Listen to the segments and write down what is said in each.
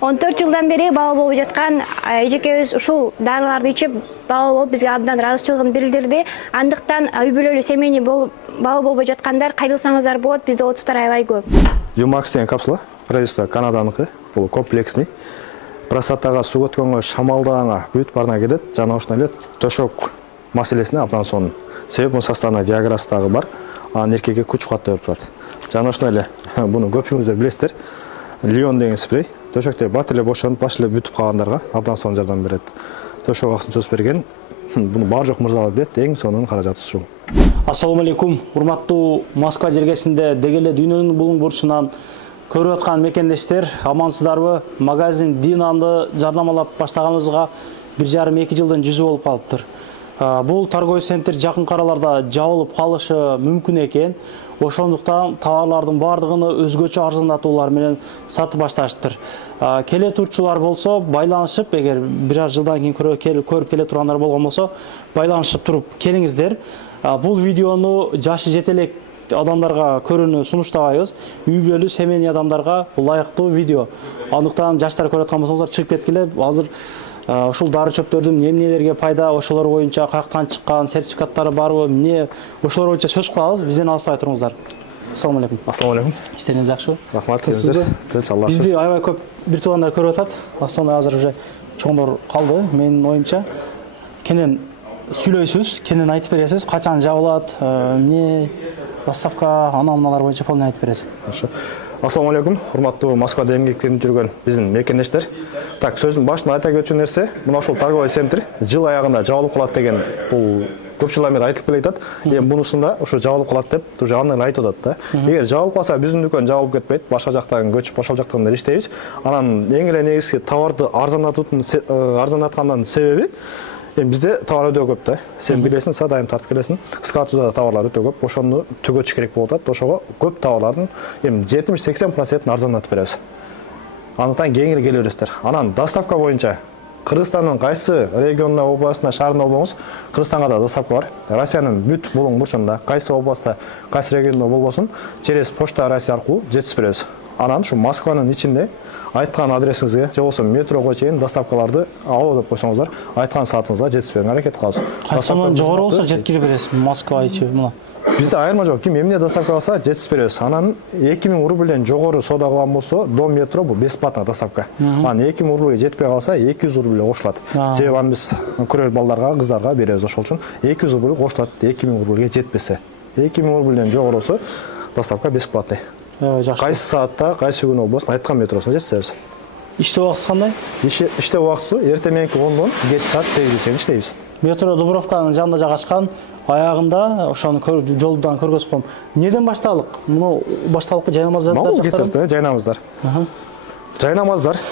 14 жылдан бери бала болуп жаткан эжекебиз ушул дарыларды ичип бала болуп бизге абдан ыраазычылыгын билдирди. Андыктан үй бүлөлүү семейный бала болбой жаткандар кайрылсаңыздар болот, bizde отуздар аябай көп. Юмакс деген капсула, производство Канаданыкы, бул комплексный. Простатага суу өткөнгө, шамалдаганга, бүт барына кетет. Жана ошондой эле төшөк маселесине абдан сонун. Себеби бунун составында Виаграсы дагы бар. Анын эркекке күч кубат берип турат. Жана ошондой эле буну көпчүлүгүңүздөр билесиздер. Лион деген спрей. Төшөктө бат эле бошонуп, баш эле бүтүп калгандарга абдан сонун жардам берет. Төшөк аксын чөз берген. Буну баар жок мырзалар билет, эң сонун каражаты ушул. Ассаламу алейкум, урматтуу Москва жергесинде деги эле дүйнөнүн булуң бурчунан көрүп аткан мекендештер, амансыздарбы? Магазин Динанды жардамалап баштаганыбызга 1,5-2 жылдан жүзү болуп калыптыр. Бул торговый центр жакын араларда жабылып калышы мүмкүн экен. Ошондуктан товарлардын бардыгын өзгөчө арзандатуулар менен сатып башташтыр. Келе турчулар болсо байланышып, эгер бир аз жылдан кийин көрүп келе тургандар болгон болсо, байланышып туруп келиңиздер. Бул видеону жашы жетелек адамдарга көрүүнү сунуштабайбыз. Үй бүлөлүү семейный адамдарга ылайыктуу видео. Андыктан жаштар көрүп аткан болсоңуздар чыгып кеткиле. Азыр ушул дары чөптөрдүн эмнелерге пайда, ошолор боюнча каяктан чыккан, сертификаттары барбы, эмне, ошолор боюнча сөз кылабыз. Бизден алыспай туруңуздар. Ассаламу алейкум. Ассаламу алейкум. Иштериңиз жакшыбы? Рахмат сизге. Бизди аябай көп бир туугандар көрүп атат. Ошондой азыр уже чоңдор калды. Менин оюмча кенен сүйлөйсүз, кенен айтып бересиз, качан жабылат, эмне, доставка, аналар боюнча полный айтып бересиз. Хорошо. Ассаламу алейкум, урматтуу Москвада эмгектенип жүргөн биздин мекендештер. Так, сөздүн башында айта кетчү нерсе, мына ушул торговый центр жыл аягында жабылып калат деген бул көп жылдан бери айтылып келатат. Эми бунусунда ушу жабылып калат деп уже андан айтып атат да. Эгер жабылып калса, биздин дүкөн жабылып кетпейт, башка жактан көчүп ошол жактан иштейбиз. Анан эң эле негизги товарды арзандаткандын себеби бизде товар өтө көп да. Сен билесиң, сен дайым тартып келесиң. Складда товарлар өтө көп. Ошону төгөч керек болуп атат. Ошого көп товарлардын 70-80% арзандатып беребиз. Андыктан кеңири келе бересиздер. Анан доставка боюнча Кыргызстандын кайсы регионунда, областында, шаарында болбоңуз, Кыргызстанга да доставка бар. Россиянын бүт булуң бурчунда, кайсы областта, кайсы региондо болбосун, через почта Россия аркылуу жеткизип беребиз. Анан ушу Москванын ичинде айткан адресиңизге, же болбосо метрого чейин доставкаларды алуу деп койсоңуздар, айткан саатыңызга жеткизип берүүгө аракет кылабыз. Кайсынан жогору болсо жеткирип бересиз, Москва ичи мына. Бизде айырма жок, ким эмне доставка кылса жеткизип беребиз. Анан 2000 рубльден жогору соода кылган болсо, до метро бул бесплатно доставка. Анан 2000 рубльге жетпей калса, 200 рубль кошулат. Себеби аны биз көрөр балдарга, кыздарга беребиз, ошол үчүн 200 рубль кошулат, 2000 рубльге жетпесе. 2000 рубльден жогорусу доставка бесплатный. Кайсы саатта, кайсы күнү болбосун, айткан метросуна жеткизебиз. Иштөө убактысы кандай? Иштөө убактысы эртең мененки 10-дон кечки саат 8-ге чейин иштейбиз. Метро Дубровканын жанында жайгашкан, аягында ошону жолдон көргөзүп коем. Неден башталык? Муну башталыппы, жайнамаздар жактар? Жайнамаздар. Жайнамаздар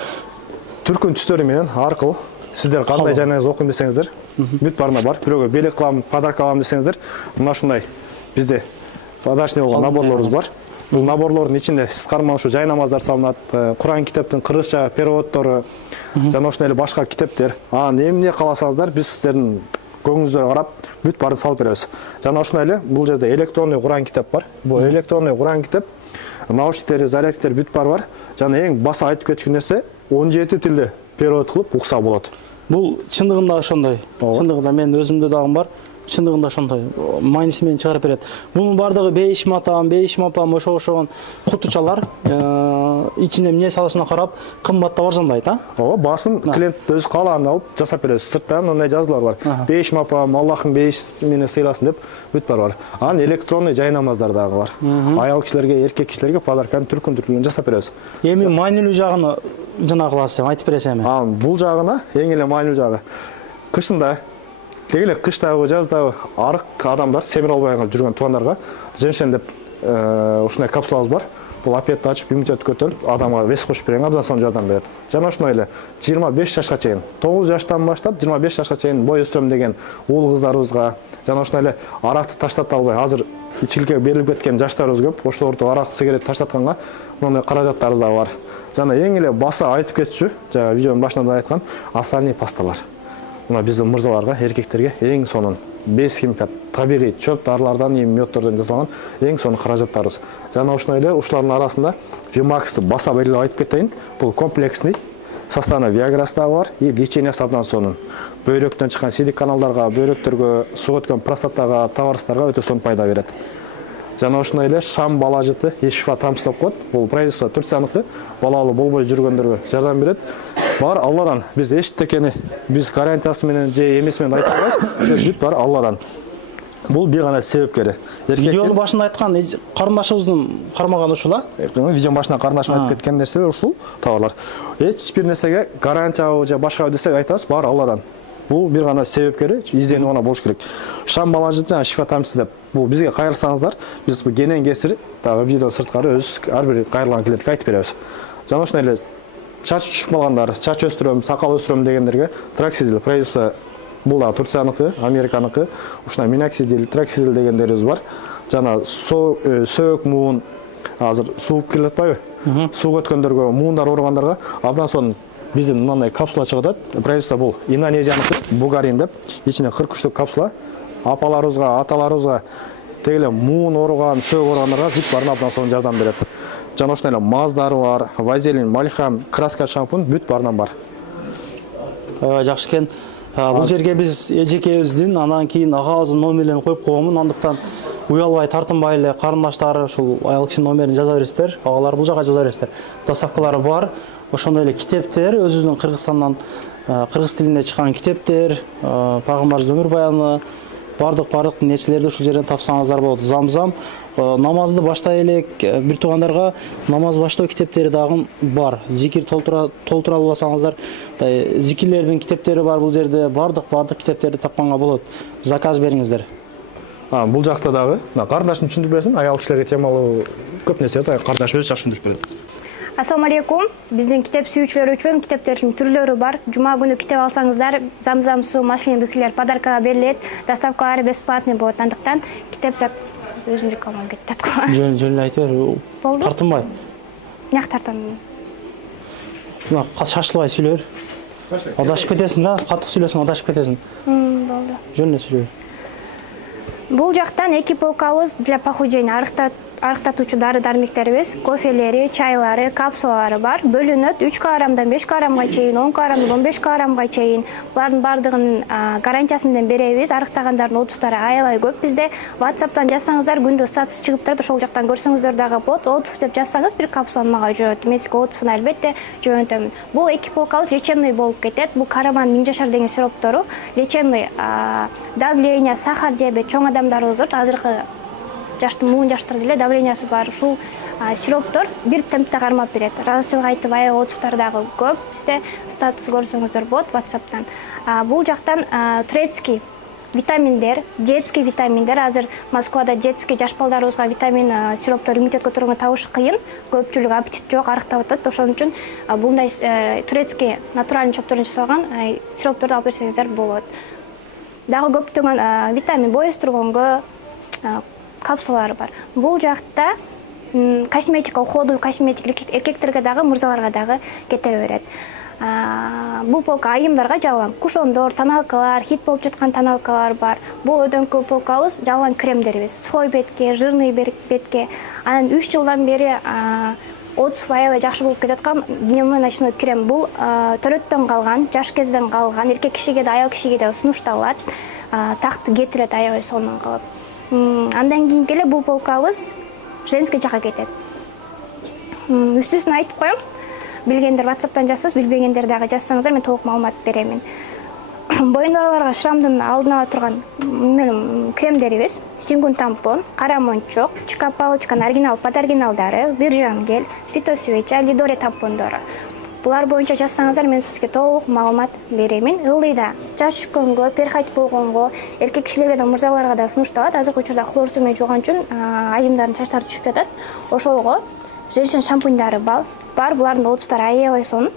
түркүн түстөрү менен аркылуу сиздер кандай жайнамаз окуйм десеңиздер, бүт барына бар. Бирөөгө белек кылам, подарка алам десеңиздер, мына ушундай бизде подарочный болгон наборлорубуз бар. Бул наборлордун ичинде сиз карман ушу жайнамаздар салынат, Куран китептин кыргызча переводдору, жана ошондой эле башка китептер. Анан эмне кааласаңыздар, биз сиздердин көңүлүңүздөргө карап бүт баарын салып беребиз. Жана ошондой эле бул жерде электронный Куран китеп бар. Бул электронный Куран китеп, наушниктер, зарядкалар бүт бар. Жана эң баса айтып кетчү нерсе 17 тилде перевод кылып укса болот. Бул чындыгында ошондой. Чындыгында мен өзүмдө дагы бар. Чындыгында ошондой майниси менен чыгарып берет. Бунун бардыгы бейиш матам ошогон кутучалар, ичине эмне салышына карап кымбаттап арзандайт, Ооба, басым клиент өзү каалаганын алып жасап беребиз. Сыртта мындай жазуулар бар. Бейиш мапам, Аллахым бейиш менен сыйласын деп бүт бар. Анан электронный жайнамаздар дагы бар. Аял кишилерге, эркек кишилерге подарканы түркүн жасап беребиз. Эми маанилүү жагын жана кыласыз, айтып бересиз эми. Бул жагына эң эле маанилүү жагы. Кышында Дегеле кыштагы, жаздагы арык адамдар, семире албай жүргөн туугандарга женшен деп ушундай капсулабыз бар. Бул аппетитти ачып, иммунитети көтөрүп, адамга вес кошуп берген абдан сонун жардам берет. Жана ошондой эле 25 жашка чейин, 9 жаштан баштап 25 жашка чейин бой өстүрөм деген уул кыздарыбызга, жана ошондой эле аракты таштата албай, азыр ичиликке берилип кеткен жаштарыбыз көп. Ошолорду арак, сигарет таштатканга мындай каражаттарыбыз дагы бар. Жана эң эле баса айтып кетчү, жана видеонун башында да айткан, асани пасталар. Мына биздин мырзаларга, эркектерге эң сонун без химикат, табигый чөп дарылардан, меддордон жасалган эң сонун каражаттарыбыз. Жана ошондой эле ушулардын арасында Вимаксты баса белгилеп айтып кетейин. Бул комплексный составында виаграсы дагы бар и лечениясы абдан сонун. Бөйрөктөн чыккан сидик каналдарга, бөйрөктөргө, суга өткөн простатага, таварыстарга өтө сонун пайда берет. Жана ошондой эле шам бала жыты Ешифа тамчы деп коет. Бул производство Турцияныкы, балалуу болбой жүргөндөргө жардам берет. Бар Алладан. Биз эчтекени биз гарантиясы менен же эмес менен айта албайбыз. Бүт бар Алладан. Бул бир гана себепкери. Видеонун башында айткан карындашыбыздын кармаганы ушул а? Видеонун башында карындашым айтып кеткен нерселер ушул товарлар. Эч бир нерсеге гарантия же башка десек айтабыз, бар Алладан. Бул бир гана себепкери, изденүү гана болуш керек. Шам бала жыты жана Шифа тамчысы деп. Бул бизге кайрылсаңыздар, биз бул кенен кесир дагы видео сырткары өз ар бир кайрылган клиентке айтып беребиз. Жана ошондой эле чач түшүп калгандар, чач өстүрөм, сакал өстүрөм дегендерге траксидил производство бул да Турцияныкы, Американыкы, ушуна миноксидил, траксидил дегендерибиз бар. Жана сөөк муун азыр сууп келип атпайбы? Сууга өткөндөргө, муундар ооругандарга абдан сонун биздин мындай капсула чыгып атат. Производство бул Индонезияныкы, Бугарин деп, ичине 43 капсула. Апаларыбызга, аталарыбызга тегеле муун ооруган, сөөк ооругандарга бүт баарына абдан сонун жардам берет. Жана ошондой эле маздары бар, вазелин, мальхам, краска шампунь бүт баарынан бар. Жакшы экен. Бул жерге биз эжекебиздин, андан кийин агабыздын номерлерин коюп койгонмун. Андыктан уялбай, тартынбай эле карындаштар ушул аял кишинин номерин жаза бересиздер. Агалар бул жака жаза бересиздер. Доставкалары бар. Ошондой эле китептер, өзүбүздүн Кыргызстандан кыргыз тилинде чыккан китептер, Пайгамбарыбыз өмүр баяны, бардык нерселерди ушул жерден тапсаңыздар болот. Замзам намазды баштай элек бир туугандарга намаз баштоо китептери дагы бар. Зикир толтура албасаңыздар, зикирлердин китептери бар бул жерде. Бардык китептерди тапканга болот. Заказ бериңиздер. Бул жакта дагы карындашым түшүндүрүп берсин, аял кишилерге темалуу көп нерсе кардаш өзү жакшы түшүндүрүп берет. Ассаламу алейкум. Биздин китеп сүйүүчүлөр үчүн китептердин түрлөрү бар. Жума күнү китеп алсаңыздар, замзам суу, маслин бүкүлөр подаркага берилет. Доставкалары бесплатный болот. Андыктан китеп өзүм рекламам кетти. Жөн эле айтып бер. Тартынбай. Нак тартам. Мына шашылбай сүйлөр. Адашып кетесиң да, катык сүйлөсөң адашып кетесиң. Болду. Жөн эле сүйлө. Бул жактан эки полкабыз для похудения арыктатуучу дары-дармектерибиз, кофелери, чайлары, капсулалары бар. Бөлүнөт 3 кг 5 кг чейин, 10 кг 15 кг чейин. Булардын бардыгын гарантиясы менен беребиз. Арыктагандардын отзывдары аябай көп бизде. WhatsApp'тан жазсаңыздар, күндө статус чыгып турат, ошол жактан көрсөңүздөр дагы болот. Отзыв деп жазсаңыз, бир капсуланы мага жөнөтүп, мен сизге отзывын албетте жөнөтөмүн. Бул эки полкабыз лечебный болуп кетет. Бул Караман Миң жашар деген сироптору. Лечебный давление, сахар, диабет чоң адамдарыбыз бар. Азыркы жаштын муун жаштар деле давлениясы бар. Ушул сироптор бир темпте кармап берет. Ыраазычылык айтып аябай отзывдар дагы көп. Бизде статус көрсөңүздөр болот WhatsApp'тан. Бул жактан турецкий витаминдер, детский витаминдер. Азыр Москвада детский жаш балдарыбызга витамин сироптор иммунитет көтөргөнгө табышы кыйын. Көпчүлүк аппетит жок, арыктап атат. Ошон үчүн bunday турецкий натуральный чөптөрдөн жасалган сиропторду алып берсеңиздер болот. Дагы көптөгөн витамин бой өстүргөнгө капсулалары бар. Бул жакта косметика, уходовый косметика эркектерге дагы, мырзаларга дагы кете берет. Бул полка айымдарга жалган кушондор, тоналкалар, хит болуп жаткан тоналкалар бар. Бул өдөңкү полкабыз жалган кремдерибиз. Сухой бетке, жирный бетке. Анан 3 жылдан бери отзыв аябай жакшы болуп кетаткан дневной ночной крем. Бул төрөттөн калган, жаш кезден калган, эркек кишиге да, аял кишиге да сунушталат. Такты кетирет аябай сонун кылып. Андан кийин келе бул полкабыз женский жакка кетет. Үстүсүн айтып коем. Билгендер WhatsApp'тан жазсаңыз, билбегендер дагы жазсаңыздар, мен толук маалымат беремин. Боюндагыларга шрамдын алдын ала турган кремдерибиз: Сингун тампон, кара мончок, чика палочка, оригинал, подоригиналдары, Виржан гель, фитосвеча, Лидоре тампондору. Булар боюнча жазсаңыздар, мен сизге толук маалымат беремин. Ылдыйда чач түшкөнгө, перхайт болгонго, эркек кишилерге да, мырзаларга да сунушталат. Азыркы учурда хлор сүймөй жууган үчүн айымдардын чачтары түшүп жатат. Ошолго женщина шампуньдары бар. Булардын отзывдары аябай сонун.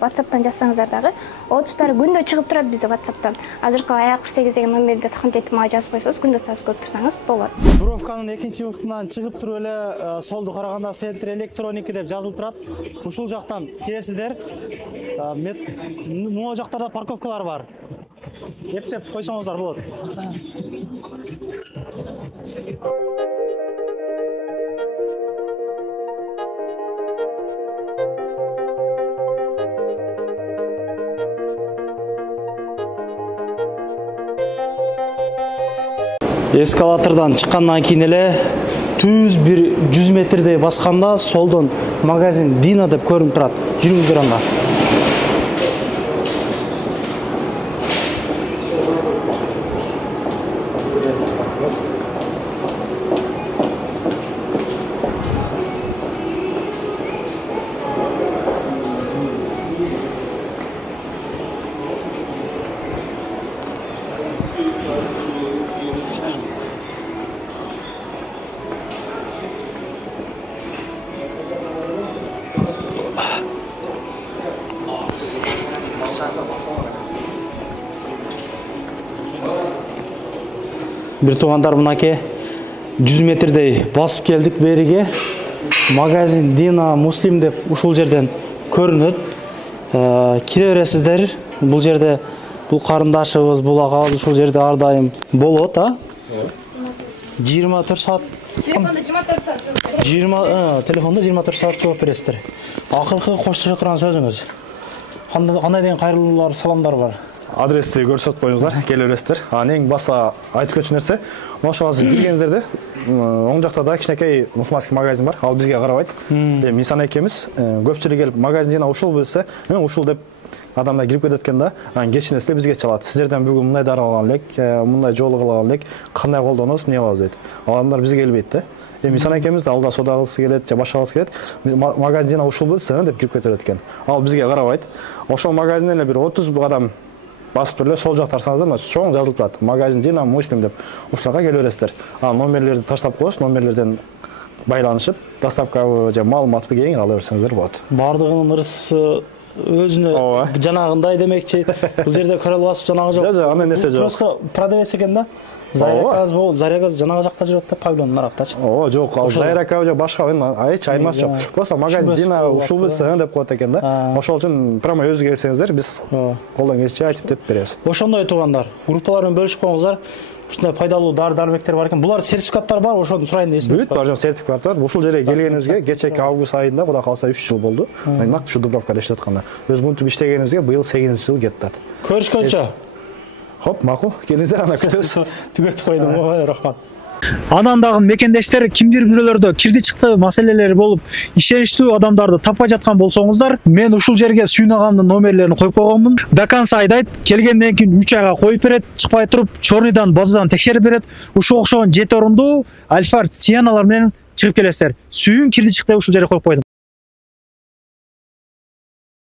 WhatsApp'тан жазсаңыздар дагы отзывдары күндө чыгып турат бизде WhatsApp'тан. Азыркы аяк 48 деген номерди сакынып этип мага жазып койсоңуз, күндө статус көрүп турсаңыз болот. Бровканын экинчи бутунан чыгып туруп эле солду караганда центр электроника деп жазылып турат. Ушул жактан келесиздер. Могу жактарда парковкалар бар. Эптеп койсоңуздар болот. Эскалатордан чыккандан кийин эле түз бир 100 метрдей басканда солдон магазин Дина деп көрүнүп турат. Жүрүңүздөр анда. Бир туугандар мынакей 100 метрдей басып келдик бериге. Магазин Дина Муслим деп ушул жерден көрүнөт. Кире бересиздер. Бул жерде бул карындашыбыз, бул агабыз ушул жерде ар дайым болот, 24 саат. Телефонда 24 саат. Телефонда 24 саат жооп бересиздер. Акыркы коштошо турган сөзүңүз. Кандай деген кайрылуулар, саламдар бар? Адрести көрсөтүп коюңуздар, келе бересиздер. Эң баса айтып өтчү нерсе, ошол азыр киргениңиздерде оң жакта да кичинекей мусулманский магазин бар. Ал бизге карабайт. Мисан экебиз көпчүлүк келип магазин жана ушул билсе, ушул деп адамдар кирип кетет экен да. Анан кечинесте бизге чалат. Сиздерден бүгүн мындай дары алган элек, мындай жолу кылган элек, кандай колдоносуз, эмне кылабыз дейт. Адамдар бизге келбейт да. Мисан экебиз алда сода кылсы келет, же башка кылсы келет. Магазин жана ушул билсе деп кирип кетет экен. Ал бизге карабайт. Ошол магазинден эле бир 30 адам басып эле сол жакта тарсаңыздар, мына чоң жазылып турат. Магазин Дина Муслим деп ушуларга келе бересиздер. Номерлерди таштап коесуз, номерлерден байланышып, доставкабы же маалыматты кеңири ала берсеңиздер болот. Бардыгынын ырысысы өзүнө жанагындай демекчи. Бул жерде көрө аласыз, жанагы жок. Жок, андай нерсе жок. Просто продавец экен да. Зарягаз жанагы жакта жүрөт да, павильондун арактачы. Жок, ал Заряга же башка айч айырмасы жок. Просто магазин Дина ушул билсе деп коет экен да. Ошол үчүн прямо өзү келсеңиздер, биз колдон келишинче айтып деп беребиз. Ошондой туугандар, группалар менен бөлүшүп коюңуздар. Ушундай пайдалуу дары-дармектер бар экен. Булар сертификаттар бар, ошону сурайын дейсизби? Бүт бар, сертификат бар. Ушул жерге келгенибизге кечеки август айында, Кудай кааласа 3 жыл болду. Нак ушу Дубровкада иштеп атканда. Өзүмүнтүп иштегенибизге быйыл 8-жыл кетти. Көрүшкөнчө. Хоп, макул. Келиңиздер, ана күтөбүз. Түгөтүп койдум. Ой, рахмат. Анан дагы мекендештер кимдир бирөөлөрдө кирди чыкты маселелери болуп, ишеничтүү адамдарды таппай жаткан болсоңуздар, мен ушул жерге Сүйүн агамдын номерлерин коюп койгонмун. До конца айдайт, келгенден кийин 3 айга коюп берет, чыкпай туруп, чорныйдан базадан текшерип берет. Ушул окшогон 7 орундуу Альфард Сианалар менен чыгып келесиздер. Сүйүн кирди чыкты ушул жерге коюп койдум.